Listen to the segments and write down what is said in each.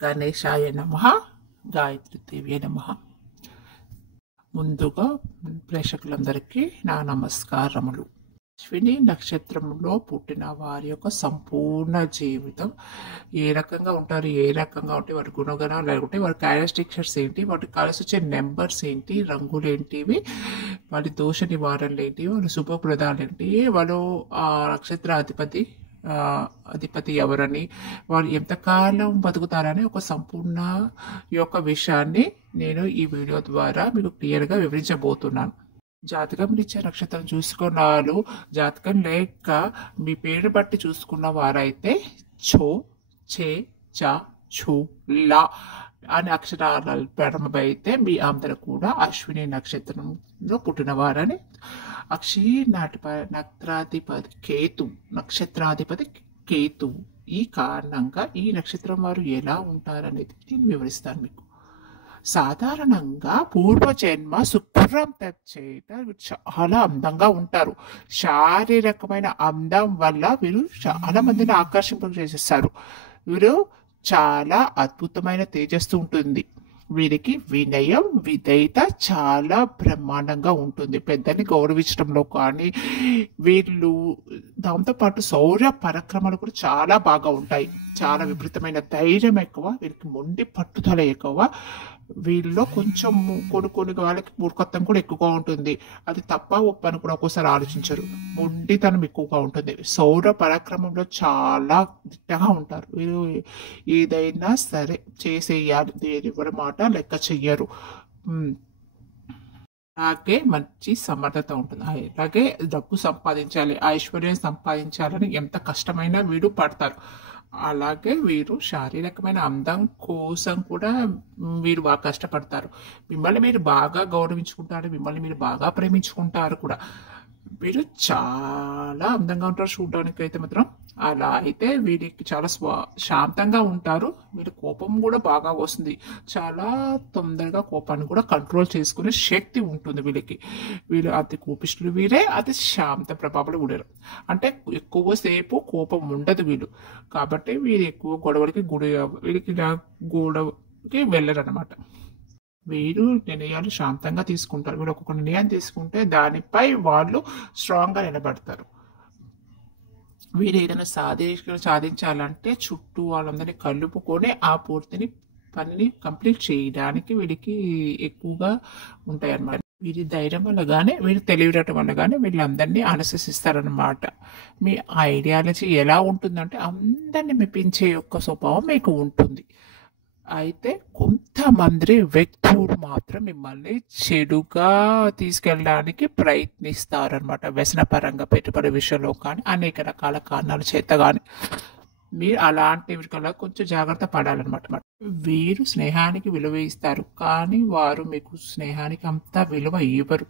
గణేశాయ నమః. గాయత్రి దేవ్యే నమః. ముందుగా ప్రేక్షకులందరికీ నా నమస్కారములు. అశ్విని నక్షత్రంలో పుట్టిన వారి యొక్క సంపూర్ణ జీవితం ఏ రకంగా ఉంటారు, ఏ రకంగా ఉంటే వాటి గుణగణాలు లేకుంటే వాటి క్యారెక్టరిస్టిక్స్ ఏంటి, వాటికి కలిసి వచ్చే నెంబర్స్ ఏంటి, రంగులు ఏంటివి, వాటి దోష నివారణలు ఏంటి, వాళ్ళ శుభప్రదాలు ఏంటి, వాళ్ళు ఆ నక్షత్రాధిపతి అధిపతి ఎవరని, వాళ్ళు ఎంతకాలం బతుకుతారని ఒక సంపూర్ణ యొక్క విషయాన్ని నేను ఈ వీడియో ద్వారా మీకు క్లియర్గా వివరించబోతున్నాను. జాతకం ఇచ్చే నక్షత్రం చూసుకున్న వాళ్ళు, జాతకం లేక మీ పేరు బట్టి చూసుకున్న వారైతే ఛో, చే, చ, ఛు, లా అనే అక్షరాల ప్రారంభమైతే మీ అందరూ కూడా అశ్విని నక్షత్రంలో పుట్టిన వారని. నక్షత్రాధిపతి కేతు. ఈ కారణంగా ఈ నక్షత్రం వారు ఎలా ఉంటారనేది నేను వివరిస్తాను మీకు. సాధారణంగా పూర్వజన్మ శుక్రం చేత చాలా అందంగా ఉంటారు. శారీరకమైన అందం వల్ల వీరు చాలా మందిని ఆకర్షింపజేసేస్తారు. వీరు చాలా అద్భుతమైన తేజస్సు ఉంటుంది. వీరికి వినయం, విధేయత చాలా బ్రహ్మాండంగా ఉంటుంది. పెద్దని గౌరవించడంలో కానీ వీళ్ళు, దాంతోపాటు శౌర్య పరాక్రమాలు కూడా చాలా బాగా ఉంటాయి. చాలా విపరీతమైన ధైర్యం ఎక్కువ, వీరికి మొండి పట్టుదల ఎక్కువ. వీళ్ళలో కొంచెం కొన్ని వాళ్ళకి మూర్ఖత్వం కూడా ఎక్కువగా ఉంటుంది. అది తప్ప ఒప్పని కూడా ఒక్కోసారి ఆలోచించరు. మొండితనం ఎక్కువగా ఉంటుంది. శౌర్య పరాక్రమంలో చాలా దిట్టగా ఉంటారు. వీరు ఏదైనా సరే చేసేయాలి, ఎవరి మాట లెక్క చెయ్యరు. అలాగే మంచి సమర్థత ఉంటుంది. అలాగే డబ్బు సంపాదించాలి, ఐశ్వర్యం సంపాదించాలని ఎంత కష్టమైనా వీరు పడతారు. అలాగే వీరు శారీరకమైన అందం కోసం కూడా వీరు బాగా కష్టపడతారు. మిమ్మల్ని మీరు బాగా గౌరవించుకుంటారు, మిమ్మల్ని మీరు బాగా ప్రేమించుకుంటారు కూడా. వీరు చాలా అందంగా ఉంటారు చూడడానికి అయితే మాత్రం. అలా అయితే వీరికి చాలా శాంతంగా ఉంటారు. వీరి కోపం కూడా బాగా వస్తుంది. చాలా తొందరగా కోపాన్ని కూడా కంట్రోల్ చేసుకునే శక్తి ఉంటుంది వీళ్ళకి. వీళ్ళు అతి కోపిష్ఠులు వీరే, అతి శాంత ప్రభావాలు ఉండరు. అంటే ఎక్కువసేపు కోపం ఉండదు వీళ్ళు. కాబట్టి వీరు ఎక్కువ గొడవలకి వీరికి గొడవకి వెళ్ళరు అనమాట. వీరు నిర్ణయాలు శాంతంగా తీసుకుంటారు. వీళ్ళు ఒక్కొక్క నిర్ణయం తీసుకుంటే దానిపై వాళ్ళు స్ట్రాంగ్గా నిలబడతారు. వీరు ఏదైనా సాధించాలంటే చుట్టూ వాళ్ళందరినీ కలుపుకొని ఆ పనిని కంప్లీట్ చేయడానికి వీడికి ఎక్కువగా ఉంటాయి అన్నమాట. వీరి ధైర్యం వల్ల కానీ, వీరి తెలివిరటం వల్ల కానీ వీళ్ళందరినీ అనుసరిస్తారనమాట. మీ ఐడియాలజీ ఎలా ఉంటుందంటే అందరినీ మెప్పించే యొక్క స్వభావం మీకు ఉంటుంది. అయితే కొంతమంది వ్యక్తులు మాత్రం మిమ్మల్ని చెడుగా తీసుకెళ్ళడానికి ప్రయత్నిస్తారనమాట. వ్యసనపరంగా, పెట్టుబడి విషయంలో కానీ, అనేక రకాల కారణాల చేత కానీ. మీరు అలాంటి కల్లా కొంచెం జాగ్రత్త పడాలన్నమాట. వీరు స్నేహానికి విలువ ఇస్తారు, కానీ వారు మీకు స్నేహానికి అంత విలువ ఇవ్వరు.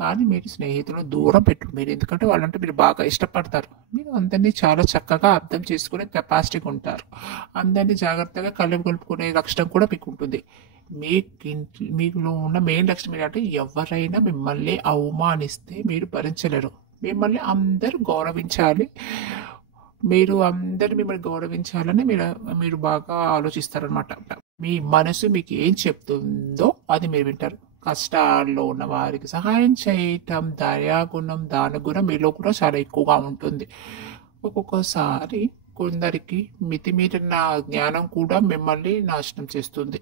కానీ మీరు స్నేహితులను దూరం పెట్టు. మీరు ఎందుకంటే వాళ్ళంటే మీరు బాగా ఇష్టపడతారు. మీరు అందరినీ చాలా చక్కగా అర్థం చేసుకునే కెపాసిటీగా ఉంటారు. అందరినీ జాగ్రత్తగా కలుపుకునే లక్షణం కూడా మీకు ఉంటుంది. మీలో ఉన్న మెయిన్ లక్షణం ఏంటంటే ఎవరైనా మిమ్మల్ని అవమానిస్తే మీరు భరించలేరు. మిమ్మల్ని అందరూ గౌరవించాలి. మిమ్మల్ని గౌరవించాలని మీరు బాగా ఆలోచిస్తారనమాట. మీ మనసు మీకు ఏం చెప్తుందో అది మీరు వింటారు. కష్టాల్లో ఉన్న వారికి సహాయం చేయటం, దయాగుణం, దానగుణం మీలో కూడా చాలా ఎక్కువగా ఉంటుంది. ఒక్కొక్కసారి కొందరికి మితిమీరిన జ్ఞానం కూడా మిమ్మల్ని నాశనం చేస్తుంది.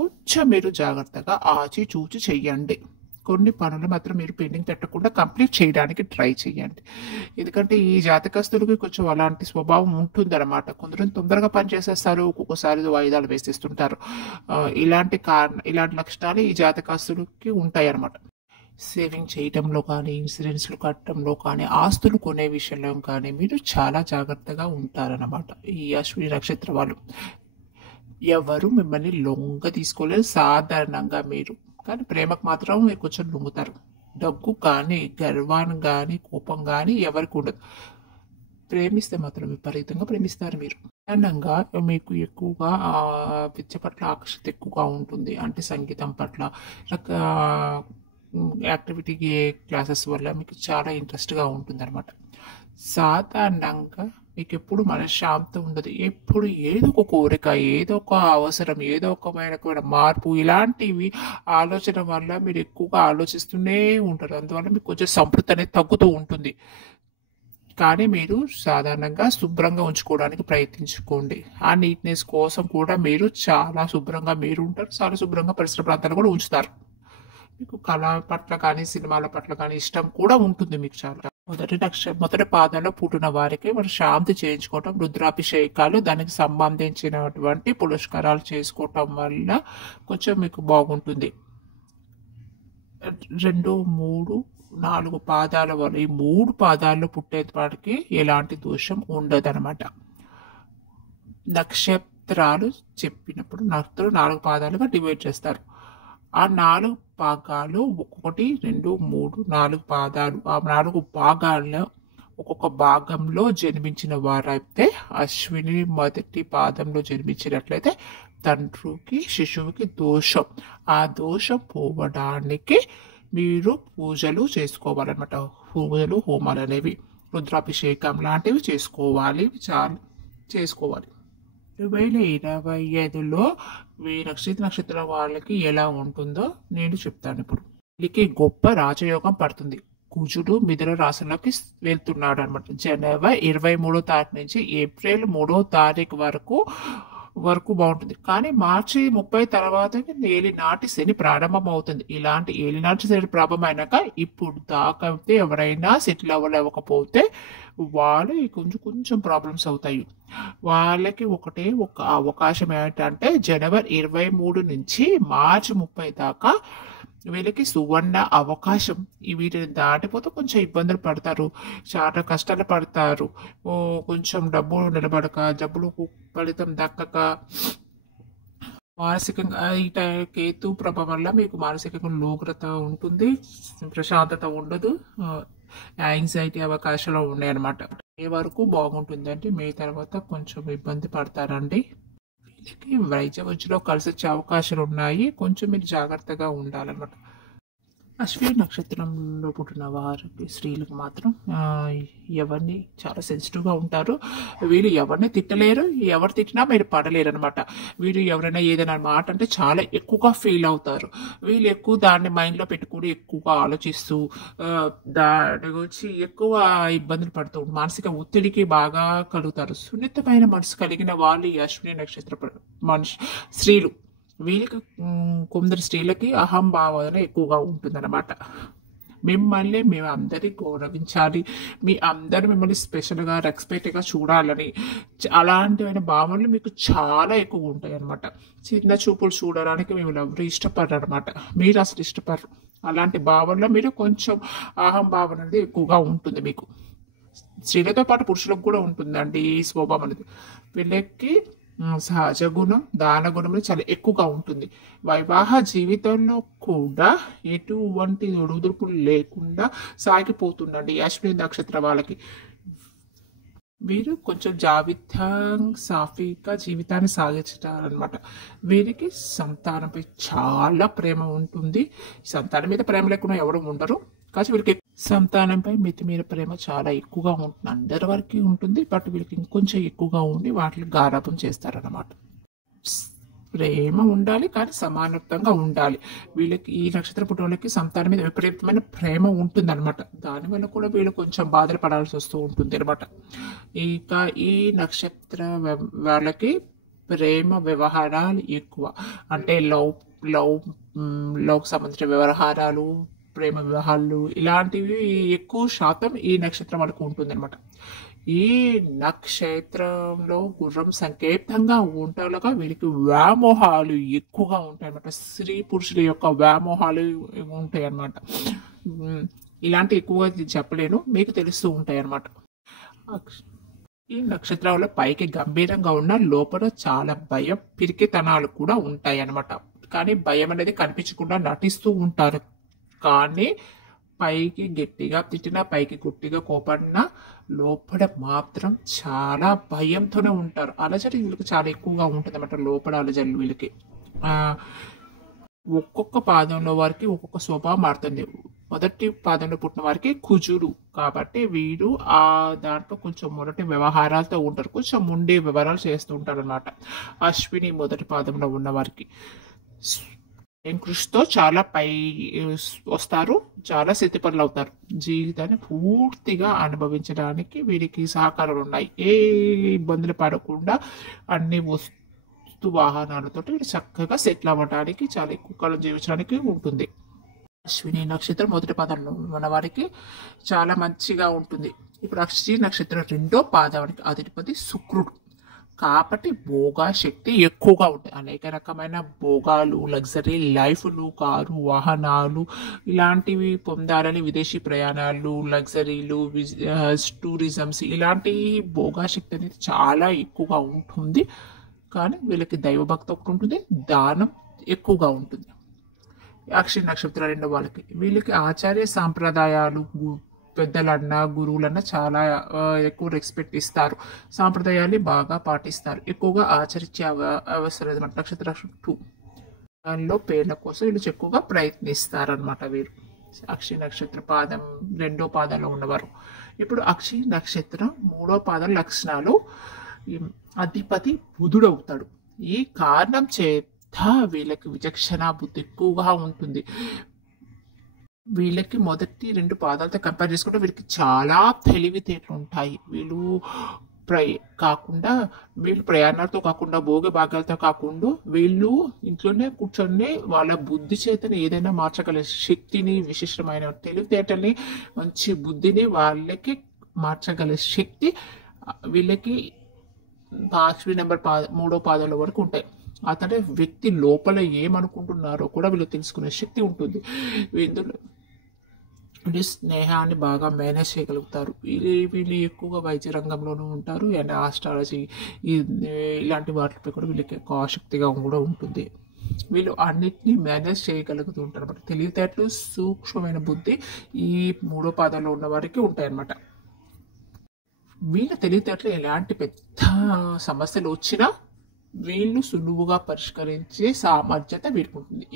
కొంచెం మీరు జాగ్రత్తగా ఆచిచూచి చెయ్యండి. కొన్ని పనులు మాత్రం మీరు పెండింగ్ పెట్టకుండా కంప్లీట్ చేయడానికి ట్రై చేయండి. ఎందుకంటే ఈ జాతకస్తులకి కొంచెం అలాంటి స్వభావం ఉంటుందన్నమాట. కొందరు తొందరగా పని చేసేస్తారు, ఒక్కొక్కసారి వాయిదాలు వేసేస్తుంటారు. ఇలాంటి లక్షణాలు ఈ జాతకస్తులకి ఉంటాయి అన్నమాట. సేవింగ్ చేయటంలో కానీ, ఇన్సూరెన్స్లు కట్టడంలో కానీ, ఆస్తులు కొనే విషయంలో కానీ మీరు చాలా జాగ్రత్తగా ఉంటారన్నమాట. ఈ అశ్విని నక్షత్ర వాళ్ళు ఎవరు మిమ్మల్ని లొంగ తీసుకోలేరు సాధారణంగా. మీరు కానీ ప్రేమకు మాత్రం మీరు కొంచెం లొంగుతారు. డబ్బు కానీ, గర్వాన్ని కానీ, కోపం కానీ ఎవరికి ఉండదు. ప్రేమిస్తే మాత్రం విపరీతంగా ప్రేమిస్తారు మీరు. సాధారణంగా మీకు ఎక్కువగా విద్య పట్ల ఆకర్షణ ఎక్కువగా ఉంటుంది. అంటే సంగీతం పట్ల, యాక్టివిటీ క్లాసెస్ వల్ల మీకు చాలా ఇంట్రెస్ట్గా ఉంటుంది అనమాట. సాధారణంగా మీకు ఎప్పుడు మనశ్శాంతి ఉండదు. ఎప్పుడు ఏదో ఒక కోరిక, ఏదో ఒక అవసరం, ఏదో ఒక రకమైన మార్పు ఇలాంటివి ఆలోచన వల్ల మీరు ఎక్కువగా ఆలోచిస్తూనే ఉంటారు. అందువల్ల మీకు కొంచెం సంతృప్తి అనేది తగ్గుతూ ఉంటుంది. కానీ మీరు సాధారణంగా శుభ్రంగా ఉంచుకోవడానికి ప్రయత్నించుకోండి. ఆ నీట్‌నెస్ కోసం కూడా మీరు చాలా శుభ్రంగా మీరు ఉంటారు. చాలా శుభ్రంగా పరిసర ప్రాంతాలు కూడా ఉంచుతారు. మీకు కళ పట్ల కానీ, సినిమాల పట్ల కానీ ఇష్టం కూడా ఉంటుంది మీకు చాలా. మొదటి పాదంలో పుట్టిన వారికి మరి శాంతి చేయించుకోవటం, రుద్రాభిషేకాలు, దానికి సంబంధించినటువంటి పురస్కారాలు చేసుకోవటం వల్ల కొంచెం మీకు బాగుంటుంది. 2, 3, 4 పాదాల వల్ల ఈ 3 పాదాల్లో పుట్టేవాడికి ఎలాంటి దోషం ఉండదనమాట. నక్షత్రాలు చెప్పినప్పుడు నక్షత్రాలు 4 పాదాలుగా డివైడ్ చేస్తారు. ఆ 4 భాగాలు ఒక్కొక్కటి 2, 3, 4 పాదాలు. ఆ 4 భాగాల్లో ఒక్కొక్క భాగంలో జన్మించిన వారైతే అశ్విని మొదటి పాదంలో జన్మించినట్లయితే తండ్రికి శిశువుకి దోషం. ఆ దోషం పోవడానికి మీరు పూజలు చేసుకోవాలన్నమాట. పూజలు, హోమాలు అనేవి, రుద్రాభిషేకం లాంటివి చేసుకోవాలి. చేసుకోవాలి. 2025లో నక్షత్రం వాళ్ళకి ఎలా ఉంటుందో నేను చెప్తాను ఇప్పుడు. వీళ్ళకి గొప్ప రాజయోగం పడుతుంది. కుజుడు మిథున రాశిలోకి వెళ్తున్నాడు అనమాట. జనవరి 23వ తారీఖు నుంచి ఏప్రిల్ 3వ తారీఖు వరకు బాగుంటుంది. కానీ మార్చి 30 తర్వాత ఏలినాటి శని ప్రారంభం అవుతుంది. ఇలాంటి ఏలినాటి శని ప్రారంభమైనాక ఇప్పుడు దాకా ఎవరైనా సెటిల్ అవ్వలేకపోతే వాళ్ళు కొంచెం ప్రాబ్లమ్స్ అవుతాయి. వాళ్ళకి ఒకటే ఒక అవకాశం ఏంటంటే జనవరి 23 నుంచి మార్చి 30 దాకా వీళ్ళకి సువర్ణ అవకాశం. వీటిని దాటిపోతే కొంచెం ఇబ్బందులు పడతారు, చాలా కష్టాలు పడతారు. కొంచెం డబ్బులు నిలబడక, డబ్బులు ఫలితం దక్కక, మానసికంగా ఈ కేతు ప్రభావం వల్ల మీకు మానసికంగా లోగ్రత ఉంటుంది, ప్రశాంతత ఉండదు, యాంగ్జైటీ అవకాశాలు ఉన్నాయన్నమాట. మే వరకు బాగుంటుందండి. మే తర్వాత కొంచెం ఇబ్బంది పడతారండి. వీళ్ళకి వైద్య కలిసి వచ్చే అవకాశాలు ఉన్నాయి. కొంచెం మీరు జాగ్రత్తగా ఉండాలన్నమాట. అశ్విని నక్షత్రంలో పుట్టిన వారికి స్త్రీలకు మాత్రం ఎవరిని చాలా సెన్సిటివ్గా ఉంటారు. వీళ్ళు ఎవరిని తిట్టలేరు, ఎవరు తిట్టినా మీరు పడలేరు అనమాట. వీళ్ళు ఎవరైనా ఏదైనా మాట అంటే చాలా ఎక్కువగా ఫీల్ అవుతారు. వీళ్ళు ఎక్కువ దాన్ని మైండ్లో పెట్టుకుని ఎక్కువగా ఆలోచిస్తూ దాని గురించి ఎక్కువ ఇబ్బందులు పడుతూ మానసిక ఒత్తిడికి బాగా కలుగుతారు. సున్నితమైన మనసు కలిగిన వాళ్ళు ఈ అశ్విని నక్షత్ర స్త్రీలు. వీళ్ళకి కొందరు స్త్రీలకి అహంభావన ఎక్కువగా ఉంటుందన్నమాట. మిమ్మల్ని మేము అందరినీ గౌరవించాలి, మీ అందరూ మిమ్మల్ని స్పెషల్గా రెస్పెక్ట్గా చూడాలని అలాంటివైన భావనలు మీకు చాలా ఎక్కువ ఉంటాయి అన్నమాట. చిన్న చూపులు చూడడానికి మిమ్మల్ని ఎవరు ఇష్టపడరు అనమాట. మీరు అసలు ఇష్టపడరు. అలాంటి భావనలో మీరు కొంచెం అహంభావన అనేది ఎక్కువగా ఉంటుంది మీకు. స్త్రీలతో పాటు పురుషులకు కూడా ఉంటుందండి ఈ స్వభావం అనేది. వీళ్ళకి సహజ గుణం, దాన గుణం చాలా ఎక్కువగా ఉంటుంది. వివాహ జీవితంలో కూడా ఎటువంటి ఒడుదుడుకులు లేకుండా సాగిపోతుందండి అశ్విని నక్షత్ర వాళ్ళకి. వీరు కొంచెం సాఫీగా జీవితాన్ని సాగించారనమాట. వీరికి సంతానంపై చాలా ప్రేమ ఉంటుంది. సంతానం మీద ప్రేమ లేకుండా ఎవరు ఉండరు. కానీ వీళ్ళకి సంతానంపై మితిమీర ప్రేమ చాలా ఎక్కువగా ఉంటుంది. అందరి వరకు ఉంటుంది, బట్ వీళ్ళకి ఇంకొంచెం ఎక్కువగా ఉండి వాటిని గారాబం చేస్తారన్నమాట. ప్రేమ ఉండాలి, కానీ సమానత్వంగా ఉండాలి. వీళ్ళకి ఈ నక్షత్ర పుట్టులకి సంతానం మీద విపరీతమైన ప్రేమ ఉంటుంది అనమాట. దానివల్ల కూడా వీళ్ళు కొంచెం బాధలు పడాల్సి వస్తూ ఉంటుంది అనమాట. ఇక ఈ నక్షత్ర వాళ్ళకి ప్రేమ వ్యవహారాలు ఎక్కువ, అంటే లవ్ సంబంధించిన వ్యవహారాలు, ప్రేమ వివాహాలు ఇలాంటివి ఎక్కువ శాతం ఈ నక్షత్రం వరకు ఉంటుంది అనమాట. ఈ నక్షత్రంలో గుర్రం సంకేతంగా ఉంటాలుగా వీళ్ళకి వ్యామోహాలు ఎక్కువగా ఉంటాయి అన్నమాట. స్త్రీ పురుషుల యొక్క వ్యామోహాలు ఉంటాయి అన్నమాట. ఇలాంటి ఎక్కువగా చెప్పలేను, మీకు తెలుస్తూ ఉంటాయి అన్నమాట. ఈ నక్షత్రంలో పైకి గంభీరంగా ఉన్న లోపల చాలా భయం, పిరికితనాలు కూడా ఉంటాయి అన్నమాట. కానీ భయం అనేది కనిపించకుండా నటిస్తూ ఉంటారు. కానీ పైకి గట్టిగా తిట్టినా, పైకి గట్టిగా కోపడినా లోపల మాత్రం చాలా భయంతోనే ఉంటారు. అలజడి వీళ్ళకి చాలా ఎక్కువగా ఉంటుంది అన్నమాట. లోపల అలజడి వీళ్ళకి ఒక్కొక్క పాదంలో వారికి ఒక్కొక్క స్వభావం మారుతుంది. మొదటి పాదంలో పుట్టిన వారికి కుజుడు కాబట్టి వీరు ఆ దాంట్లో కొంచెం మొదటి వ్యవహారాలతో ఉంటారు, కొంచెం ముండే వ్యవహారాలు చేస్తూ ఉంటారు అనమాట. అశ్విని మొదటి పాదంలో ఉన్న వారికి కృషితో చాలా పై వస్తారు, చాలా స్థితిపరులు అవుతారు. జీవితాన్ని పూర్తిగా అనుభవించడానికి వీరికి సహకారాలు ఉన్నాయి. ఏ ఇబ్బందులు పడకుండా అన్ని వస్తు వాహనాలతో వీరు చక్కగా సెటిల్ అవ్వడానికి, చాలా ఎక్కువ కాలం జీవించడానికి ఉంటుంది. అశ్విని నక్షత్రం మొదటి పాదంలో ఉన్న వారికి చాలా మంచిగా ఉంటుంది. ఇప్పుడు అశ్విని నక్షత్రం రెండో పాదానికి అధిపతి శుక్రుడు కాబట్టి భోగా శక్తి ఎక్కువగా ఉంటుంది. అనేక రకమైన భోగాలు, లగ్జరీ లైఫ్లు, కారు, వాహనాలు ఇలాంటివి పొందాలని విదేశీ ప్రయాణాలు, లగ్జరీలు, టూరిజమ్స్ ఇలాంటి భోగా శక్తి అనేది చాలా ఎక్కువగా ఉంటుంది. కానీ వీళ్ళకి దైవభక్తి ఒకటి ఉంటుంది, దానం ఎక్కువగా ఉంటుంది. అశ్విని నక్షత్రం రెండో వాళ్ళకి వీళ్ళకి ఆచార్య సాంప్రదాయాలు, పెద్దలన్నా గురువులన్నా చాలా ఎక్కువ రెస్పెక్ట్ ఇస్తారు, సాంప్రదాయాన్ని బాగా పాటిస్తారు, ఎక్కువగా ఆచరించే అవసరం. నక్షత్ర 2 దానిలో పేర్ల కోసం వీళ్ళు ఎక్కువగా ప్రయత్నిస్తారు అనమాట. వీరు అక్షి నక్షత్ర పాదం రెండో పాదంలో ఉన్నవారు. ఇప్పుడు అక్షి నక్షత్రం మూడో పాదం లక్షణాలు అధిపతి బుధుడు అవుతాడు. ఈ కారణం చేత వీళ్ళకి విచక్షణ బుద్ధి ఎక్కువగా ఉంటుంది. వీళ్ళకి మొదటి 2 పాదాలతో కంపేర్ చేసుకుంటే వీళ్ళకి చాలా తెలివితేటలు ఉంటాయి. వీళ్ళు ప్రయాణాలతో కాకుండా, భోగ భాగాలతో కాకుండా వీళ్ళు ఇంట్లోనే కూర్చొని వాళ్ళ బుద్ధి చేతని ఏదైనా మార్చగల శక్తిని, విశిష్టమైన తెలివితేటల్ని, మంచి బుద్ధిని వాళ్ళకి మార్చగల శక్తి వీళ్ళకి అశ్విని నెంబర్ 3వ పాదాల వరకు ఉంటాయి. అతని వ్యక్తి లోపల ఏమనుకుంటున్నారో కూడా వీళ్ళు తెలుసుకునే శక్తి ఉంటుంది. ఇందులో స్నేహాన్ని బాగా మేనేజ్ చేయగలుగుతారు. వీళ్ళు ఎక్కువగా వైద్య రంగంలోనూ ఉంటారు అండ్ ఆస్ట్రాలజీ ఇలాంటి వాటిపై కూడా వీళ్ళకి ఎక్కువ ఆసక్తిగా కూడా ఉంటుంది. వీళ్ళు అన్నిటినీ మేనేజ్ చేయగలుగుతూ ఉంటారు అన్నమాట. తెలివితేటలు, సూక్ష్మమైన బుద్ధి ఈ 3వ పాదంలో ఉన్న వారికి ఉంటాయి అన్నమాట. వీళ్ళ తెలివితేటలు ఎలాంటి పెద్ద సమస్యలు వచ్చినా వీళ్ళు సులువుగా పరిష్కరించే సామర్థ్యత వీరికి ఉంటుంది.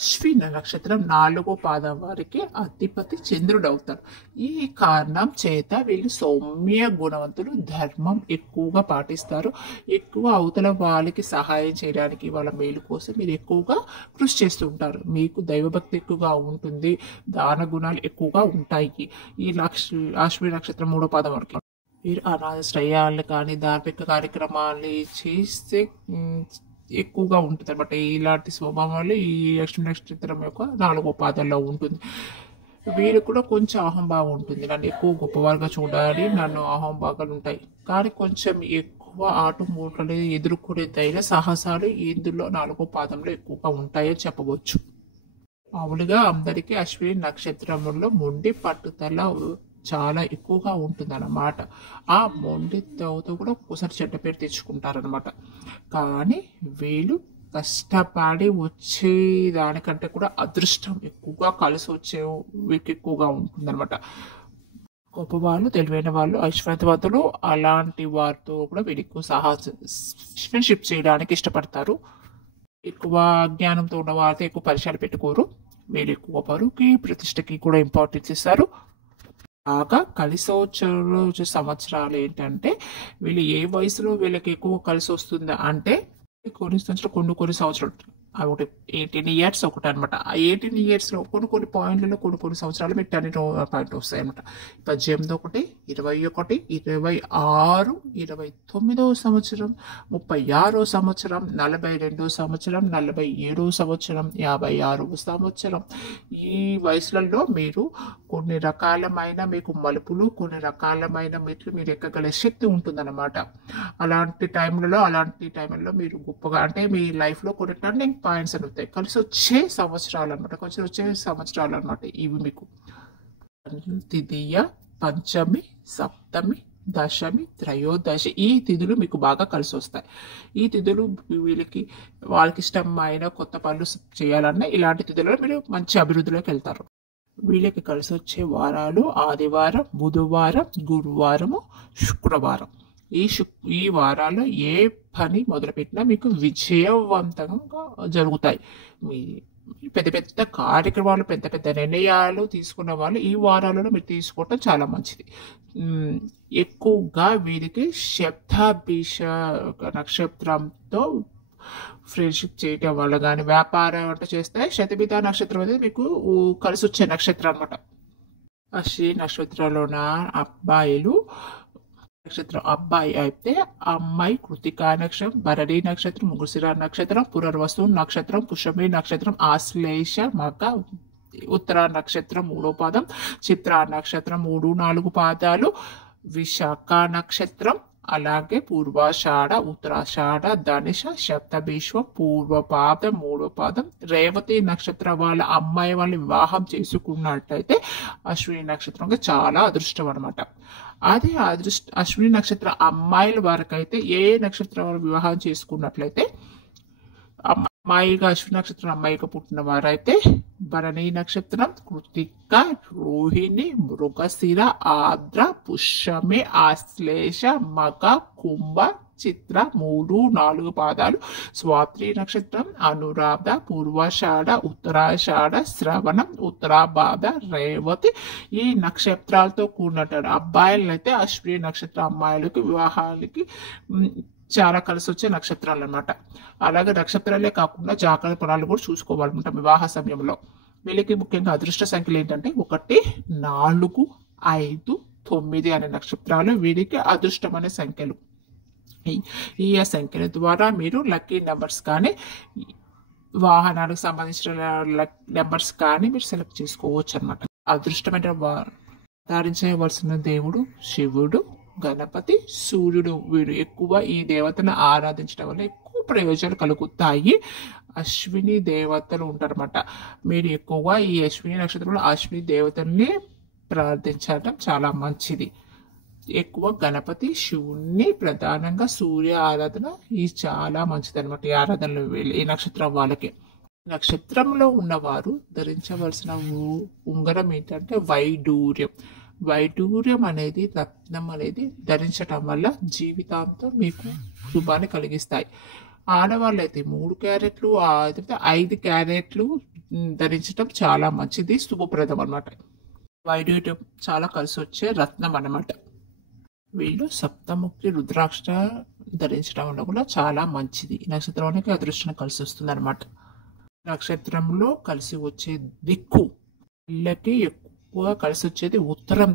అశ్విన నక్షత్రం 4వ పాదం వారికి అధిపతి చంద్రుడు అవుతారు. ఈ కారణం చేత వీళ్ళు సౌమ్య గుణవంతులు, ధర్మం ఎక్కువగా పాటిస్తారు, ఎక్కువ అవతల వాళ్ళకి సహాయం చేయడానికి, వాళ్ళ మేలు కోసం మీరు ఎక్కువగా కృషి చేస్తూ ఉంటారు. మీకు దైవభక్తి ఎక్కువగా ఉంటుంది, దాన గుణాలు ఎక్కువగా ఉంటాయి. ఈ అశ్విని నక్షత్రం 3వ పాదం వరకు వీరు అనాథాశ్రయాలు కానీ ధార్మిక కార్యక్రమాలు చేస్తే ఎక్కువగా ఉంటుంది అనమాట. ఇలాంటి స్వభావాలు ఈ అశ్విని నక్షత్రం యొక్క 4వ పాదంలో ఉంటుంది. వీరు కూడా కొంచెం అహంభావం ఉంటుంది, నన్ను ఎక్కువ గొప్పవారుగా చూడాలి, నన్ను అహంభాగాలు ఉంటాయి. కానీ కొంచెం ఎక్కువ ఆటుమూటలు ఎదుర్కొనే ధైర్య సాహసాలు ఇందులో 4వ పాదంలో ఎక్కువగా ఉంటాయని చెప్పవచ్చు. మామూలుగా అందరికీ అశ్విని నక్షత్రంలో మొండి పట్టుదల చాలా ఎక్కువగా ఉంటుంది అన్నమాట. ఆ మొండితో కూడా ఒక్కోసారి చెడ్డ పేరు తెచ్చుకుంటారనమాట. కానీ వీళ్ళు కష్టపడి వచ్చే దానికంటే కూడా అదృష్టం ఎక్కువగా కలిసి వచ్చే వీరికి ఎక్కువగా ఉంటుందన్నమాట. గొప్పవాళ్ళు, తెలివైన వాళ్ళు, ఐశ్వర్యవంతులు అలాంటి వారితో కూడా వీళ్ళు ఎక్కువ ఫ్రెండ్షిప్ చేయడానికి ఇష్టపడతారు. ఎక్కువ జ్ఞానంతో ఉన్న వారితో ఎక్కువ పరిచయాలు పెట్టుకోరు. వీళ్ళు ఎక్కువ పరువుకి, ప్రతిష్టకి కూడా ఇంపార్టెన్స్ ఇస్తారు. బాగా కలిసి వచ్చే సంవత్సరాలు ఏంటంటే వీళ్ళు ఏ వయసులో వీళ్ళకి ఎక్కువ కలిసి వస్తుంది అంటే కొన్ని సంవత్సరాలు ఒకటి 18 years ఒకటి అనమాట. ఆ 18 yearsలో కొన్ని పాయింట్లలో కొన్ని సంవత్సరాలు మీకు టర్నింగ్ పాయింట్ వస్తాయి అనమాట. 18 ఒకటి, 21, 26, 29వ సంవత్సరం, 36వ సంవత్సరం, 42వ సంవత్సరం, 47వ సంవత్సరం, 56వ సంవత్సరం. ఈ వయసులలో మీరు కొన్ని రకాలమైన మీకు మలుపులు, కొన్ని రకాలమైన మెట్లు మీరు ఎక్కగల శక్తి ఉంటుందన్నమాట. అలాంటి టైంలలో మీరు గొప్పగా అంటే మీ లైఫ్లో కొన్ని టర్నింగ్ పాయింట్స్ అని వస్తాయి, కలిసి వచ్చే సంవత్సరాలు అనమాట. ఇవి మీకు తృతీయ, పంచమి, సప్తమి, దశమి, త్రయోదశి ఈ తిథులు మీకు బాగా కలిసి వస్తాయి. ఈ తిథులు వాళ్ళకి ఇష్టమైన కొత్త పనులు చేయాలన్నా ఇలాంటి తిథులలో మీరు మంచి అభివృద్ధిలోకి వెళ్తారు. వీళ్ళకి కలిసి వచ్చే వారాలు ఆదివారం, బుధవారం, గురువారము, శుక్రవారం. ఈ వారాల్లో ఏ పని మొదలుపెట్టినా మీకు విజయవంతంగా జరుగుతాయి. పెద్ద పెద్ద కార్యక్రమాలు, పెద్ద పెద్ద నిర్ణయాలు తీసుకున్న వాళ్ళు ఈ వారాలలో మీరు తీసుకోవటం చాలా మంచిది. ఎక్కువగా వీరికి శబ్దాభిష నక్షత్రంతో ఫ్రెండ్షిప్ చేయటం వల్ల కానీ వ్యాపారం అంటే చేస్తే శతభిత నక్షత్రం అనేది మీకు కలిసి వచ్చే నక్షత్రం అనమాట. అశ్విని నక్షత్రంలోన అబ్బాయిలు నక్షత్రం అబ్బాయి అయితే అమ్మాయి కృతికా నక్షత్రం, భరణి నక్షత్రం, మృగశిర నక్షత్రం, పునర్వసు నక్షత్రం, పుష్యమి నక్షత్రం, ఆశ్లేష మగ, ఉత్తర నక్షత్రం 3వ పాదం, చిత్ర నక్షత్రం 3, 4 పాదాలు, విశాఖ నక్షత్రం, అలాగే పూర్వాషాఢ, ఉత్తరాషాఢ, ధనిష, శబ్దభీష్మ, పూర్వపాదం 3వ పాదం, రేవతి నక్షత్రం వాళ్ళ అమ్మాయి వాళ్ళని వివాహం చేసుకున్నట్లయితే అశ్విని నక్షత్రంగా చాలా అదృష్టం అనమాట. అదే అశ్విని నక్షత్ర అమ్మాయిల వరకు అయితే ఏ నక్షత్రం వారు వివాహం చేసుకున్నట్లయితే అమ్మాయిగా అశ్విని నక్షత్రం అమ్మాయిగా పుట్టిన వారైతే భరణి నక్షత్రం, కృతిక, రోహిణి, మృగశిర, ఆర్ద్ర, పుష్యమి, ఆశ్లేష, మగ, కుంభ, చిత్ర 3, 4 పాదాలు, స్వాతి నక్షత్రం, అనురాధ, పూర్వాషాఢ, ఉత్తరాషాఢ, శ్రవణం, ఉత్తరాభాద, రేవతి ఈ నక్షత్రాలతో కూడినట్టు అబ్బాయిలు అయితే అశ్విని నక్షత్ర అమ్మాయిలకు వివాహాలకి చాలా కలిసి వచ్చే నక్షత్రాలు అనమాట. అలాగే నక్షత్రాలే కాకుండా జాగ్రత్త పడాలు కూడా చూసుకోవాలన్నమాట వివాహ సమయంలో. వీళ్ళకి ముఖ్యంగా అదృష్ట సంఖ్యలు ఏంటంటే 1, 4, 5, 9 అనే నక్షత్రాలు వీరికి అదృష్టమైన సంఖ్యలు. ఈ సంఖ్యల ద్వారా మీరు లక్కీ నెంబర్స్ కానీ వాహనాలకు సంబంధించిన నెంబర్స్ కానీ మీరు సెలెక్ట్ చేసుకోవచ్చు అనమాట. అదృష్టమైన ధారించవలసిన దేవుడు శివుడు, గణపతి, సూర్యుడు. వీరు ఎక్కువ ఈ దేవతను ఆరాధించడం వల్ల ఎక్కువ ప్రయోజనాలు కలుగుతాయి. అశ్విని దేవతలు ఉంటారన్నమాట. మీరు ఎక్కువగా ఈ అశ్విని నక్షత్రంలో అశ్విని దేవతల్ని ప్రార్థించడం చాలా మంచిది. ఎక్కువ గణపతి, శివుణ్ణి, ప్రధానంగా సూర్య ఆరాధన ఇది చాలా మంచిది అనమాట. ఈ ఆరాధనలు ఈ నక్షత్రం వాళ్ళకి. నక్షత్రంలో ఉన్నవారు ధరించవలసిన ఉంగరం ఏంటంటే వైడూర్యం. వైడూర్యం అనేది రత్నం అనేది ధరించటం వల్ల జీవితాంతం మీకు శుభాన్ని కలిగిస్తాయి. ఆడవాళ్ళు అయితే 3 క్యారెట్లు 5 క్యారెట్లు ధరించటం చాలా మంచిది, శుభప్రదం అనమాట. వైడూర్యం చాలా కలిసి వచ్చే రత్నం అన్నమాట. వీళ్ళు సప్తముఖి రుద్రాక్ష ధరించడం వల్ల కూడా చాలా మంచిది. ఈ నక్షత్రానికి అదృష్టం కలిసి వస్తుంది అనమాట. నక్షత్రంలో కలిసి వచ్చే దిక్కు వీళ్ళకి ఎక్కువ కలిసి వచ్చేది ఉత్తరం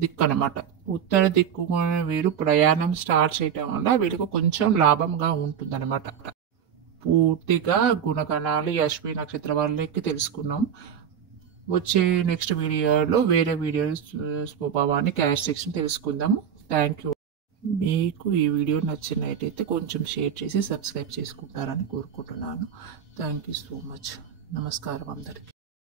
దిక్కు అనమాట. ఉత్తర దిక్కు వీరు ప్రయాణం స్టార్ట్ చేయటం వల్ల వీళ్ళకి కొంచెం లాభంగా ఉంటుంది అనమాట. పూర్తిగా గుణగణాలు అశ్విని నక్షత్రం వాళ్ళకి తెలుసుకున్నాం. వచ్చే నెక్స్ట్ వీడియోలో వేరే వీడియో స్వభావాన్ని క్యారెక్టరిస్టిక్స్ తెలుసుకుందాము. Thank you. మీకు ఈ వీడియో నచ్చినట్టయితే కొంచెం షేర్ చేసి సబ్స్క్రైబ్ చేసుకుంటారని కోరుకుంటున్నాను. Thank you so much. నమస్కారం అందరికీ.